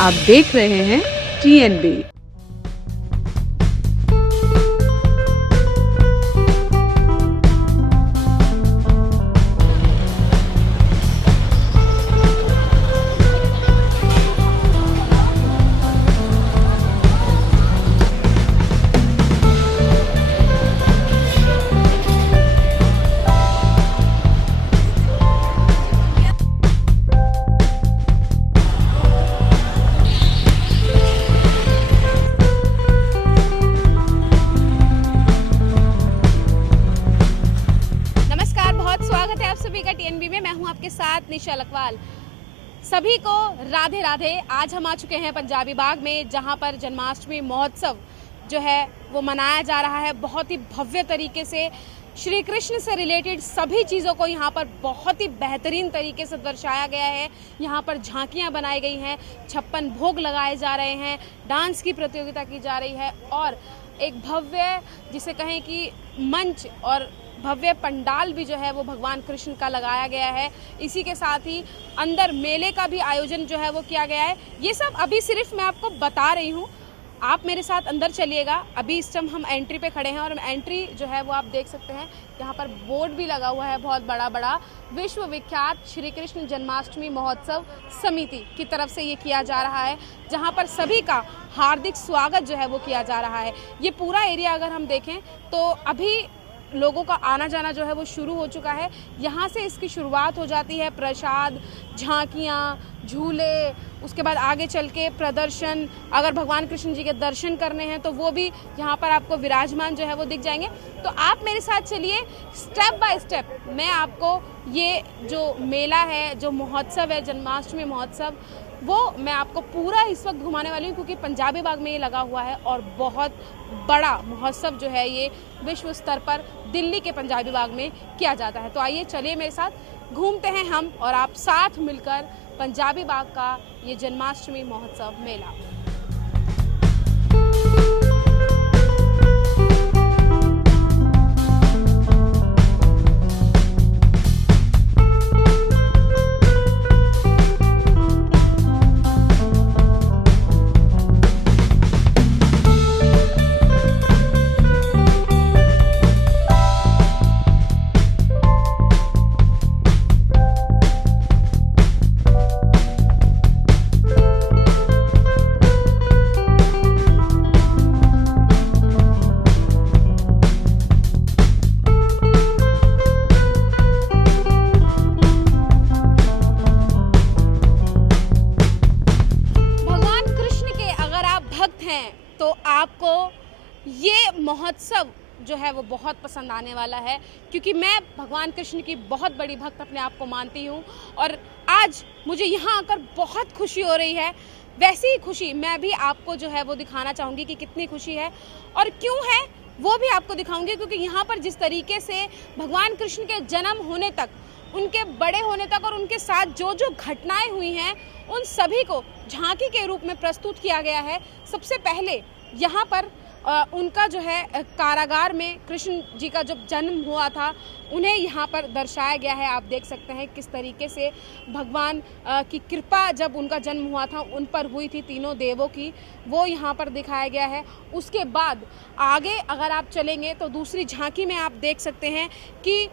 आप देख रहे हैं TNB। TNB में मैं हूं आपके साथ निशा लखवाल। सभी को राधे राधे। आज हम आ चुके हैं पंजाबी बाग में, जहां पर जन्माष्टमी महोत्सव जो है वो मनाया जा रहा है। बहुत ही भव्य तरीके से श्री कृष्ण से रिलेटेड सभी चीज़ों को यहाँ पर बहुत ही बेहतरीन तरीके से दर्शाया गया है। यहाँ पर झांकियाँ बनाई गई हैं, 56 भोग लगाए जा रहे हैं, डांस की प्रतियोगिता की जा रही है और एक भव्य जिसे कहें कि मंच और भव्य पंडाल भी जो है वो भगवान कृष्ण का लगाया गया है। इसी के साथ ही अंदर मेले का भी आयोजन जो है वो किया गया है। ये सब अभी सिर्फ मैं आपको बता रही हूँ, आप मेरे साथ अंदर चलिएगा। अभी इस टाइम हम एंट्री पे खड़े हैं और एंट्री जो है वो आप देख सकते हैं। यहाँ पर बोर्ड भी लगा हुआ है बहुत बड़ा, विश्व विख्यात श्री कृष्ण जन्माष्टमी महोत्सव समिति की तरफ से ये किया जा रहा है, जहाँ पर सभी का हार्दिक स्वागत जो है वो किया जा रहा है। ये पूरा एरिया अगर हम देखें तो अभी लोगों का आना जाना जो है वो शुरू हो चुका है। यहाँ से इसकी शुरुआत हो जाती है। प्रसाद, झांकियाँ, झूले, उसके बाद आगे चल के प्रदर्शन। अगर भगवान कृष्ण जी के दर्शन करने हैं तो वो भी यहाँ पर आपको विराजमान जो है वो दिख जाएंगे। तो आप मेरे साथ चलिए, स्टेप बाय स्टेप मैं आपको ये जो मेला है, जो महोत्सव है, जन्माष्टमी महोत्सव, वो मैं आपको पूरा इस वक्त घुमाने वाली हूँ, क्योंकि पंजाबी बाग में ये लगा हुआ है और बहुत बड़ा महोत्सव जो है ये विश्व स्तर पर दिल्ली के पंजाबी बाग में किया जाता है। तो आइए चलिए मेरे साथ घूमते हैं हम और आप साथ मिलकर पंजाबी बाग का ये जन्माष्टमी महोत्सव मेला। तो आपको ये महोत्सव जो है वो बहुत पसंद आने वाला है, क्योंकि मैं भगवान कृष्ण की बहुत बड़ी भक्त अपने आप को मानती हूँ और आज मुझे यहाँ आकर बहुत खुशी हो रही है। वैसी ही खुशी मैं भी आपको जो है वो दिखाना चाहूँगी कि कितनी खुशी है और क्यों है, वो भी आपको दिखाऊंगी। क्योंकि यहाँ पर जिस तरीके से भगवान कृष्ण के जन्म होने तक, उनके बड़े होने तक और उनके साथ जो जो घटनाएं हुई हैं, उन सभी को झांकी के रूप में प्रस्तुत किया गया है। सबसे पहले यहाँ पर उनका जो है कारागार में कृष्ण जी का जब जन्म हुआ था, उन्हें यहाँ पर दर्शाया गया है। आप देख सकते हैं किस तरीके से भगवान की कृपा जब उनका जन्म हुआ था उन पर हुई थी, तीनों देवों की, वो यहाँ पर दिखाया गया है। उसके बाद आगे अगर आप चलेंगे तो दूसरी झांकी में आप देख सकते हैं कि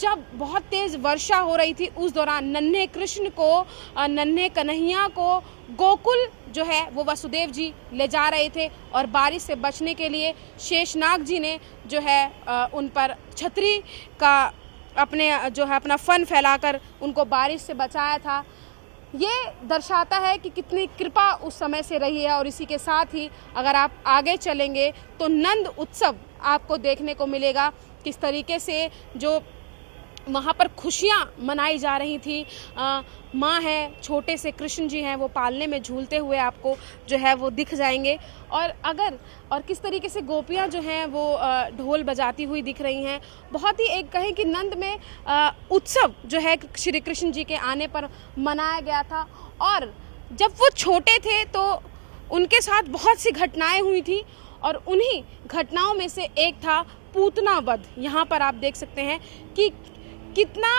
जब बहुत तेज़ वर्षा हो रही थी, उस दौरान नन्हे कृष्ण को, नन्हे कन्हैया को गोकुल जो है वो वसुदेव जी ले जा रहे थे और बारिश से बचने के लिए शेषनाग जी ने जो है उन पर छतरी का अपना फन फैलाकर उनको बारिश से बचाया था। ये दर्शाता है कि कितनी कृपा उस समय से रही है। और इसी के साथ ही अगर आप आगे चलेंगे तो नंद उत्सव आपको देखने को मिलेगा, किस तरीके से जो वहाँ पर खुशियाँ मनाई जा रही थी। माँ है, छोटे से कृष्ण जी हैं, वो पालने में झूलते हुए आपको जो है वो दिख जाएंगे। और किस तरीके से गोपियाँ जो हैं वो ढोल बजाती हुई दिख रही हैं। बहुत ही एक कहें कि नंद में उत्सव जो है श्री कृष्ण जी के आने पर मनाया गया था। और जब वो छोटे थे तो उनके साथ बहुत सी घटनाएं हुई थी और उन्हीं घटनाओं में से एक था पूतना वध। यहाँ पर आप देख सकते हैं कि कितना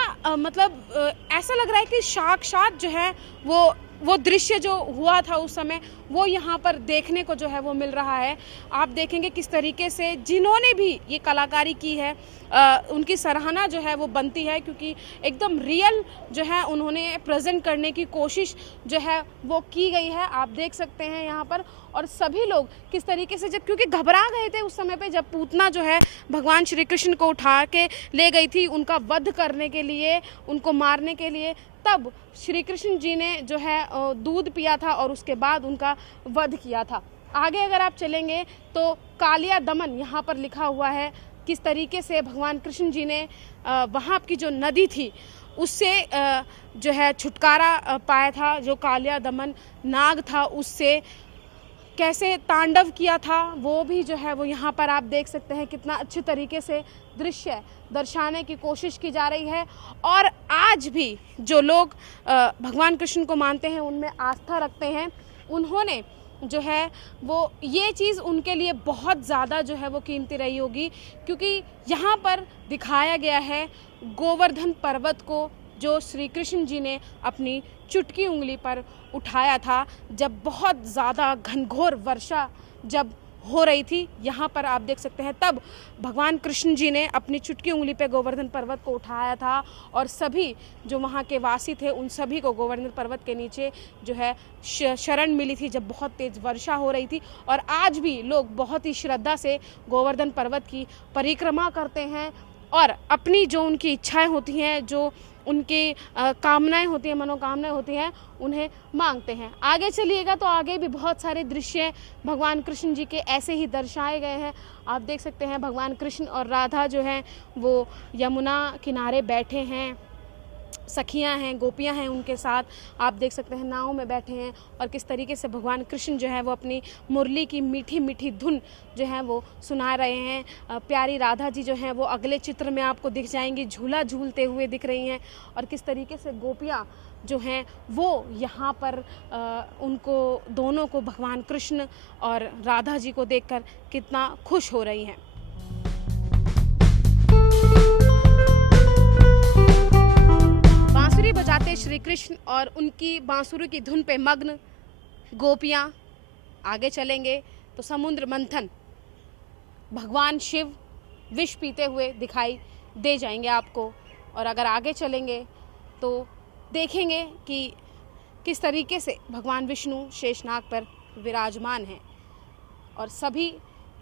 ऐसा लग रहा है कि साक्षात जो है वो वो दृश्य जो हुआ था उस समय वो यहाँ पर देखने को जो है वो मिल रहा है। आप देखेंगे किस तरीके से जिन्होंने भी ये कलाकारी की है उनकी सराहना जो है वो बनती है, क्योंकि एकदम रियल जो है उन्होंने प्रेजेंट करने की कोशिश जो है वो की गई है। आप देख सकते हैं यहाँ पर, और सभी लोग किस तरीके से जब, क्योंकि घबरा गए थे उस समय पे जब पूतना जो है भगवान श्री कृष्ण को उठा के ले गई थी उनका वध करने के लिए, उनको मारने के लिए, तब श्री कृष्ण जी ने जो है दूध पिया था और उसके बाद उनका वध किया था। आगे अगर आप चलेंगे तो कालिया दमन यहाँ पर लिखा हुआ है, किस तरीके से भगवान कृष्ण जी ने वहाँ की जो नदी थी उससे जो है छुटकारा पाया था, जो कालिया दमन नाग था उससे कैसे तांडव किया था, वो भी जो है वो यहाँ पर आप देख सकते हैं। कितना अच्छे तरीके से दृश्य दर्शाने की कोशिश की जा रही है। और आज भी जो लोग भगवान कृष्ण को मानते हैं, उनमें आस्था रखते हैं, उन्होंने जो है वो ये चीज़ उनके लिए बहुत ज़्यादा जो है वो कीमती रही होगी, क्योंकि यहाँ पर दिखाया गया है गोवर्धन पर्वत को, जो श्री कृष्ण जी ने अपनी चुटकी उंगली पर उठाया था जब बहुत ज़्यादा घनघोर वर्षा जब हो रही थी। यहाँ पर आप देख सकते हैं तब भगवान कृष्ण जी ने अपनी चुटकी उंगली पे गोवर्धन पर्वत को उठाया था, और सभी जो वहाँ के वासी थे उन सभी को गोवर्धन पर्वत के नीचे जो है शरण मिली थी जब बहुत तेज़ वर्षा हो रही थी। और आज भी लोग बहुत ही श्रद्धा से गोवर्धन पर्वत की परिक्रमा करते हैं और अपनी जो उनकी इच्छाएँ होती हैं, जो उनकी कामनाएं होती हैं, मनोकामनाएं होती हैं, उन्हें मांगते हैं। आगे चलिएगा तो आगे भी बहुत सारे दृश्य भगवान कृष्ण जी के ऐसे ही दर्शाए गए हैं। आप देख सकते हैं भगवान कृष्ण और राधा जो हैं वो यमुना किनारे बैठे हैं, सखियां हैं, गोपियां हैं उनके साथ, आप देख सकते हैं नाव में बैठे हैं, और किस तरीके से भगवान कृष्ण जो है वो अपनी मुरली की मीठी मीठी धुन जो है वो सुना रहे हैं। प्यारी राधा जी जो हैं वो अगले चित्र में आपको दिख जाएंगी, झूला झूलते हुए दिख रही हैं, और किस तरीके से गोपियां जो हैं वो यहाँ पर उनको दोनों को, भगवान कृष्ण और राधा जी को देखकर कितना खुश हो रही हैं। बांसुरी बजाते श्री कृष्ण और उनकी बांसुरी की धुन पे मग्न गोपियाँ। आगे चलेंगे तो समुद्र मंथन, भगवान शिव विष पीते हुए दिखाई दे जाएंगे आपको। और अगर आगे चलेंगे तो देखेंगे कि किस तरीके से भगवान विष्णु शेषनाग पर विराजमान हैं, और सभी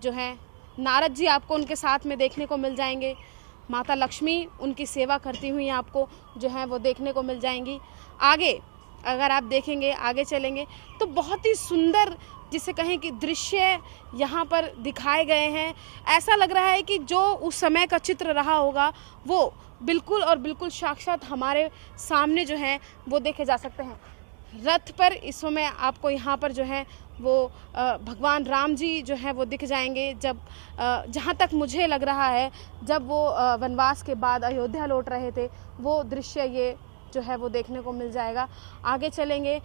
जो है नारद जी आपको उनके साथ में देखने को मिल जाएंगे। माता लक्ष्मी उनकी सेवा करती हुई आपको जो है वो देखने को मिल जाएंगी। आगे अगर आप देखेंगे, आगे चलेंगे तो बहुत ही सुंदर, जिसे कहें कि दृश्य यहाँ पर दिखाए गए हैं। ऐसा लग रहा है कि जो उस समय का चित्र रहा होगा वो बिल्कुल और बिल्कुल साक्षात हमारे सामने जो है वो देखे जा सकते हैं। रथ पर इस समय आपको यहाँ पर जो है वो भगवान राम जी जो है वो दिख जाएंगे। जब जहाँ तक मुझे लग रहा है जब वो वनवास के बाद अयोध्या लौट रहे थे, वो दृश्य ये जो है वो देखने को मिल जाएगा। आगे चलेंगे,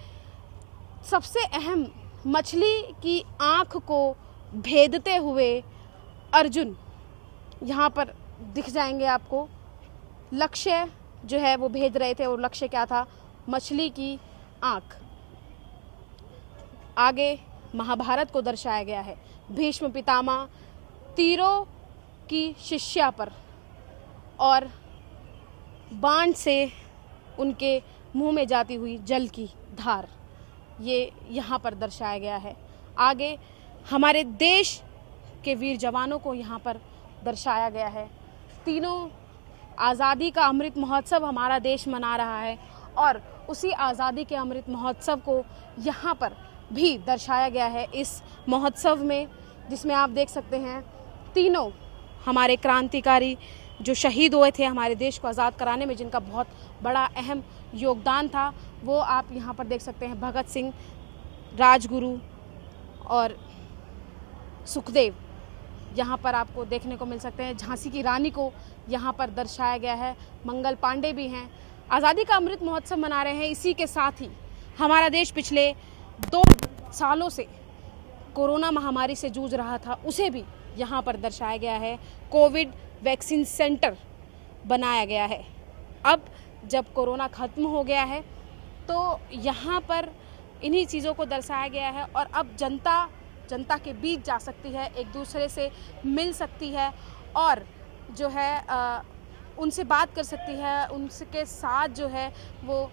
सबसे अहम मछली की आँख को भेदते हुए अर्जुन यहाँ पर दिख जाएंगे आपको। लक्ष्य जो है वो भेद रहे थे, और लक्ष्य क्या था? मछली की आँख। आगे महाभारत को दर्शाया गया है। भीष्म पितामह तीरों की शिष्या पर और बाण से उनके मुंह में जाती हुई जल की धार, ये यहाँ पर दर्शाया गया है। आगे हमारे देश के वीर जवानों को यहाँ पर दर्शाया गया है। तीनों आज़ादी का अमृत महोत्सव हमारा देश मना रहा है, और उसी आज़ादी के अमृत महोत्सव को यहाँ पर भी दर्शाया गया है इस महोत्सव में, जिसमें आप देख सकते हैं तीनों हमारे क्रांतिकारी जो शहीद हुए थे हमारे देश को आज़ाद कराने में, जिनका बहुत बड़ा अहम योगदान था, वो आप यहाँ पर देख सकते हैं। भगत सिंह, राजगुरु और सुखदेव यहाँ पर आपको देखने को मिल सकते हैं। झांसी की रानी को यहाँ पर दर्शाया गया है। मंगल पांडे भी हैं। आज़ादी का अमृत महोत्सव मना रहे हैं। इसी के साथ ही हमारा देश पिछले 2 सालों से कोरोना महामारी से जूझ रहा था, उसे भी यहाँ पर दर्शाया गया है। कोविड वैक्सीन सेंटर बनाया गया है। अब जब कोरोना ख़त्म हो गया है तो यहाँ पर इन्हीं चीज़ों को दर्शाया गया है। और अब जनता के बीच जा सकती है, एक दूसरे से मिल सकती है और जो है उनसे बात कर सकती है, उनके साथ जो है वो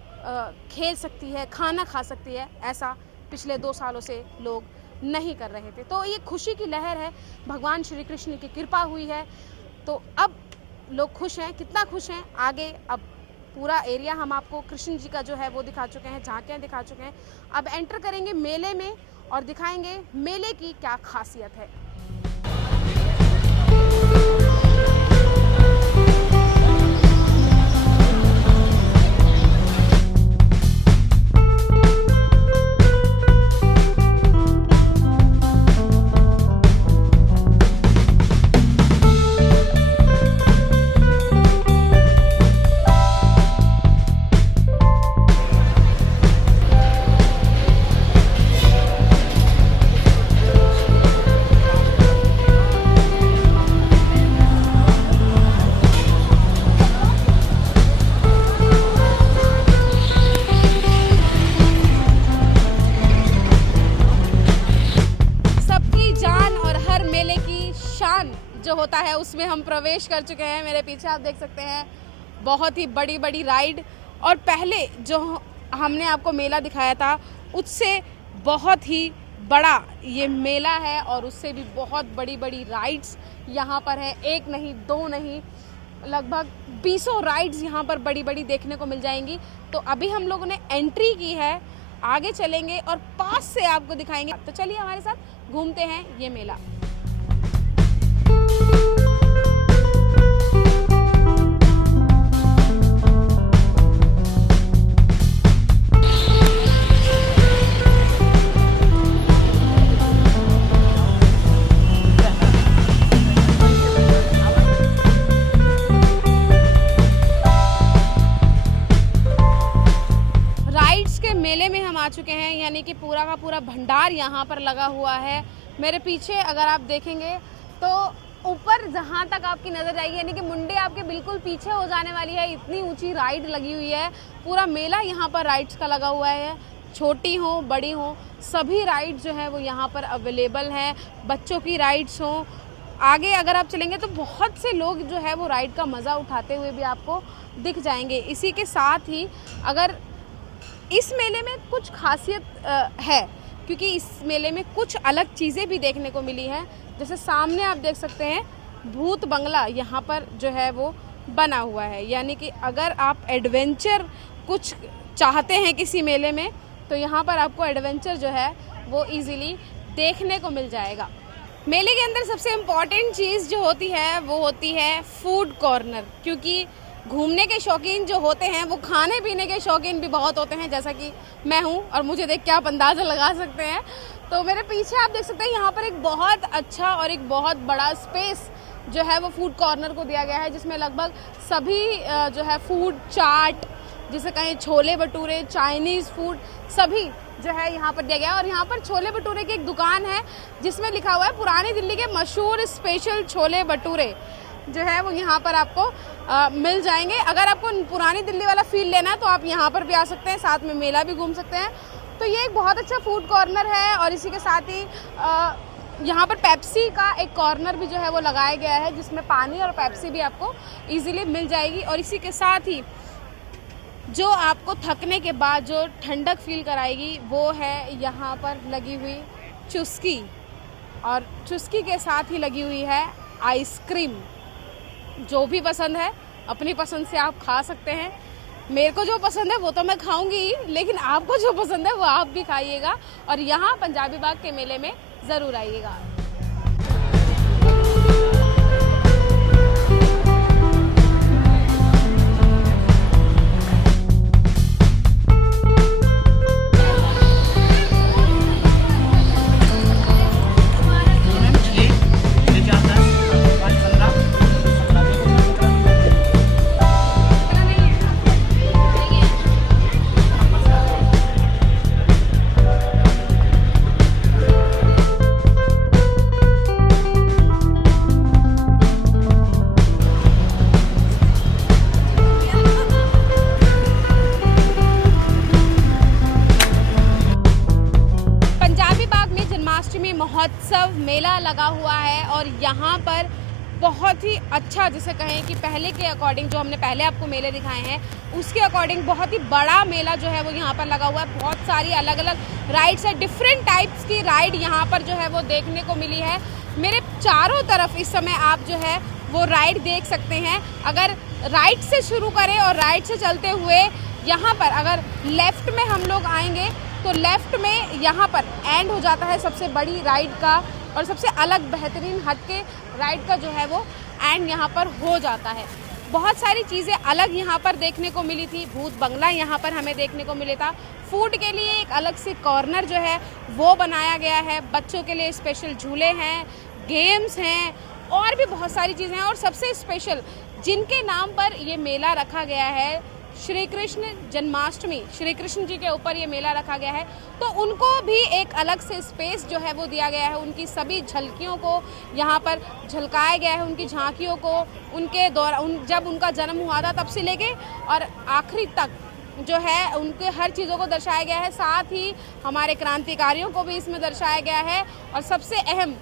खेल सकती है, खाना खा सकती है। ऐसा पिछले 2 सालों से लोग नहीं कर रहे थे। तो ये खुशी की लहर है, भगवान श्री कृष्ण की कृपा हुई है, तो अब लोग खुश हैं। कितना खुश हैं, आगे अब पूरा एरिया हम आपको कृष्ण जी का जो है वो दिखा चुके हैं, झांकियाँ दिखा चुके हैं। अब एंटर करेंगे मेले में और दिखाएंगे मेले की क्या खासियत है। जो होता है उसमें हम प्रवेश कर चुके हैं। मेरे पीछे आप देख सकते हैं बहुत ही बड़ी बड़ी राइड, और पहले जो हमने आपको मेला दिखाया था उससे बहुत ही बड़ा ये मेला है और उससे भी बहुत बड़ी बड़ी राइड्स यहाँ पर है। एक नहीं, दो नहीं, लगभग 20 राइड्स यहाँ पर बड़ी बड़ी देखने को मिल जाएंगी। तो अभी हम लोगों ने एंट्री की है, आगे चलेंगे और पास से आपको दिखाएंगे। तो चलिए हमारे साथ घूमते हैं ये मेला। मेले में हम आ चुके हैं, यानी कि पूरा का पूरा भंडार यहाँ पर लगा हुआ है। मेरे पीछे अगर आप देखेंगे तो ऊपर जहाँ तक आपकी नज़र जाएगी, यानी कि मुंडे आपके बिल्कुल पीछे हो जाने वाली है, इतनी ऊंची राइड लगी हुई है। पूरा मेला यहाँ पर राइड्स का लगा हुआ है, छोटी हो बड़ी हो सभी राइड जो है वो यहाँ पर अवेलेबल हैं। बच्चों की राइड्स हो, आगे अगर आप चलेंगे तो बहुत से लोग जो है वो राइड का मज़ा उठाते हुए भी आपको दिख जाएंगे। इसी के साथ ही अगर इस मेले में कुछ खासियत है, क्योंकि इस मेले में कुछ अलग चीज़ें भी देखने को मिली हैं। जैसे सामने आप देख सकते हैं भूत बंगला यहाँ पर जो है वो बना हुआ है, यानी कि अगर आप एडवेंचर कुछ चाहते हैं किसी मेले में तो यहाँ पर आपको एडवेंचर जो है वो इजीली देखने को मिल जाएगा। मेले के अंदर सबसे इम्पॉर्टेंट चीज़ जो होती है वो होती है फूड कॉर्नर, क्योंकि घूमने के शौकीन जो होते हैं वो खाने पीने के शौकीन भी बहुत होते हैं, जैसा कि मैं हूं और मुझे देख के आप अंदाज़ा लगा सकते हैं। तो मेरे पीछे आप देख सकते हैं यहाँ पर एक बहुत अच्छा और एक बहुत बड़ा स्पेस जो है वो फूड कॉर्नर को दिया गया है, जिसमें लगभग सभी जो है फूड, चाट जिसे कहें, छोले भटूरे, चाइनीज़ फूड, सभी जो है यहाँ पर दिया गया है। और यहाँ पर छोले भटूरे की एक दुकान है जिसमें लिखा हुआ है पुरानी दिल्ली के मशहूर स्पेशल छोले भटूरे जो है वो यहाँ पर आपको मिल जाएंगे। अगर आपको पुरानी दिल्ली वाला फील लेना है तो आप यहाँ पर भी आ सकते हैं, साथ में मेला भी घूम सकते हैं। तो ये एक बहुत अच्छा फूड कॉर्नर है और इसी के साथ ही यहाँ पर पेप्सी का एक कॉर्नर भी जो है वो लगाया गया है, जिसमें पानी और पेप्सी भी आपको इजीली मिल जाएगी। और इसी के साथ ही जो आपको थकने के बाद जो ठंडक फील कराएगी वो है यहाँ पर लगी हुई चुस्की, और चुस्की के साथ ही लगी हुई है आइसक्रीम। जो भी पसंद है अपनी पसंद से आप खा सकते हैं। मेरे को जो पसंद है वो तो मैं खाऊंगी ही, लेकिन आपको जो पसंद है वो आप भी खाइएगा और यहाँ पंजाबी बाग के मेले में ज़रूर आइएगा। महोत्सव मेला लगा हुआ है और यहाँ पर बहुत ही अच्छा, जिसे कहें कि पहले के अकॉर्डिंग, जो हमने पहले आपको मेले दिखाए हैं उसके अकॉर्डिंग बहुत ही बड़ा मेला जो है वो यहाँ पर लगा हुआ है। बहुत सारी अलग अलग राइड्स है, डिफरेंट टाइप्स की राइड यहाँ पर जो है वो देखने को मिली है। मेरे चारों तरफ इस समय आप जो है वो राइड देख सकते हैं। अगर राइट से शुरू करें और राइट से चलते हुए यहाँ पर अगर लेफ़्ट में हम लोग आएंगे तो लेफ़्ट में यहाँ पर एंड हो जाता है सबसे बड़ी राइड का और सबसे अलग बेहतरीन हटके राइड का जो है वो एंड यहाँ पर हो जाता है। बहुत सारी चीज़ें अलग यहाँ पर देखने को मिली थी। भूत बंगला यहाँ पर हमें देखने को मिला था। फूड के लिए एक अलग से कॉर्नर जो है वो बनाया गया है। बच्चों के लिए स्पेशल झूले हैं, गेम्स हैं और भी बहुत सारी चीज़ें हैं। और सबसे स्पेशल जिनके नाम पर ये मेला रखा गया है, श्री कृष्ण जन्माष्टमी, श्री कृष्ण जी के ऊपर ये मेला रखा गया है, तो उनको भी एक अलग से स्पेस जो है वो दिया गया है। उनकी सभी झलकियों को यहाँ पर झलकाया गया है, उनकी झांकियों को उनके दौरान जब उनका जन्म हुआ था तब से लेके और आखिरी तक जो है उनके हर चीज़ों को दर्शाया गया है। साथ ही हमारे क्रांतिकारियों को भी इसमें दर्शाया गया है और सबसे अहम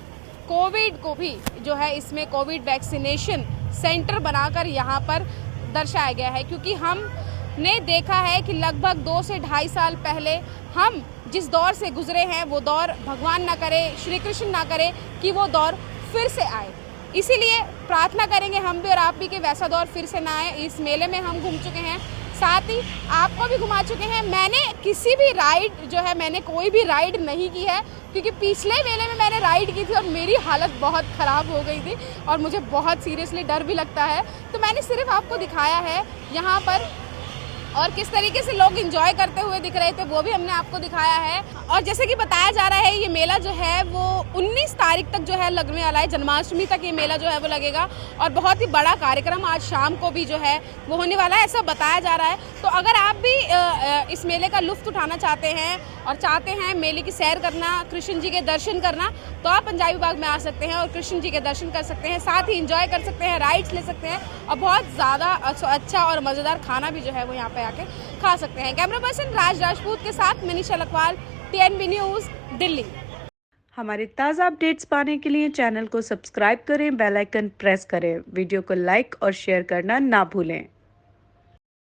कोविड को भी जो है इसमें कोविड वैक्सीनेशन सेंटर बनाकर यहाँ पर दर्शाया गया है। क्योंकि हमने देखा है कि लगभग 2 से ढाई साल पहले हम जिस दौर से गुजरे हैं वो दौर भगवान ना करे, श्री कृष्ण ना करे कि वो दौर फिर से आए। इसीलिए प्रार्थना करेंगे हम भी और आप भी कि वैसा दौर फिर से ना आए। इस मेले में हम घूम चुके हैं, साथ ही आपको भी घुमा चुके हैं। मैंने किसी भी राइड जो है मैंने कोई भी राइड नहीं की है क्योंकि पिछले मेले में मैंने राइड की थी और मेरी हालत बहुत ख़राब हो गई थी और मुझे बहुत सीरियसली डर भी लगता है। तो मैंने सिर्फ आपको दिखाया है यहाँ पर और किस तरीके से लोग एंजॉय करते हुए दिख रहे थे वो भी हमने आपको दिखाया है। और जैसे कि बताया जा रहा है ये मेला जो है वो 19 तारीख तक जो है लगने वाला है। जन्माष्टमी तक ये मेला जो है वो लगेगा और बहुत ही बड़ा कार्यक्रम आज शाम को भी जो है वो होने वाला है, ऐसा बताया जा रहा है। तो अगर आप भी इस मेले का लुत्फ़ उठाना चाहते हैं और चाहते हैं मेले की सैर करना, कृष्ण जी के दर्शन करना, तो आप पंजाबी बाग में आ सकते हैं और कृष्ण जी के दर्शन कर सकते हैं, साथ ही इंजॉय कर सकते हैं, राइड्स ले सकते हैं और बहुत ज़्यादा अच्छा और मज़ेदार खाना भी जो है वो यहाँ पे आके खा सकते हैं। कैमरा पर्सन राज राजपूत के साथ मनीषा लखवाल, TNB न्यूज़, दिल्ली। हमारे ताज़ा अपडेट्स पाने के लिए चैनल को सब्सक्राइब करें, बेल आइकन प्रेस करें, वीडियो को लाइक और शेयर करना ना भूलें।